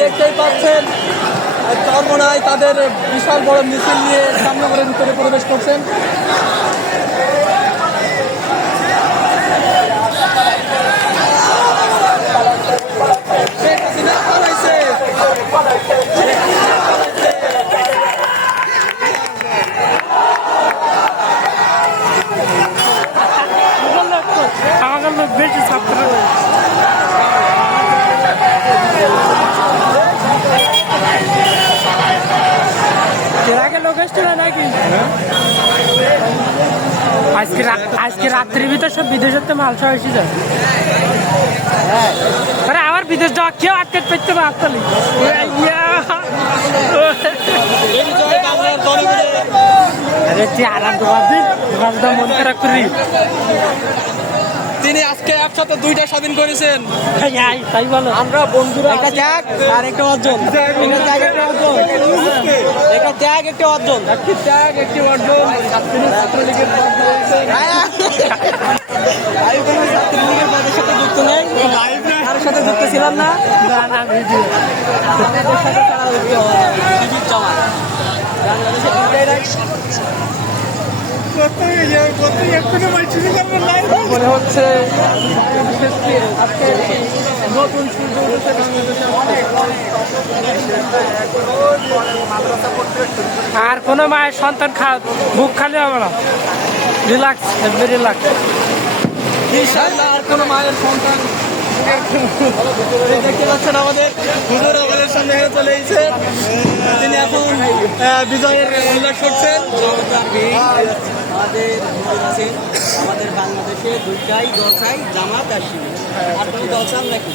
দেখতেই পাচ্ছেন চরমোনায় তাদের বিশাল বড় মিছিল নিয়ে জামনগরের ভিতরে প্রবেশ করছেন। আমাকে লোক ছাত্র লোক আজকে আজকে রাত্রির ভিতর সব বিদেশের তো মাল যায়। আরে আবার বিদেশ যাওয়া, কেউ আটকে পেতে পারতালি আরে তুই দিন মন খারাপ করি তিনি আজকে একসাথে দুইটা স্বাধীন করেছেন। তাই বলো। আমরা বন্ধুরা একটা ত্যাগ আর একটা অর্জন। এটা ত্যাগ একটা অর্জন। এটা ত্যাগ। একটা অর্জন। একটি ত্যাগ একটি অর্জন। ছাত্রলীগের আমি কোনো ছাত্রলীগের পদের সাথে যুক্ত নেই। কারোর সাথে যুক্ত ছিলাম না। না না ভিডিও সাথে তারা যুক্ত শিবির জামাত বাংলাদেশের ইন্ডিয়ায় মনে হচ্ছে নতুন আর কোনো মায়ের সন্তান খা বুক খালি হবে না। রিল্যাক্স রিল্যাক্স আর কোনো মায়ের সন্তান আমাদের আমাদের তিনি এখন বিজয়ের উল্লাস করছেন। আমাদের হচ্ছে আমাদের বাংলাদেশে দুইটাই দল চাই, জামাত আর শিবির। আর কোনো দল চান নাকি?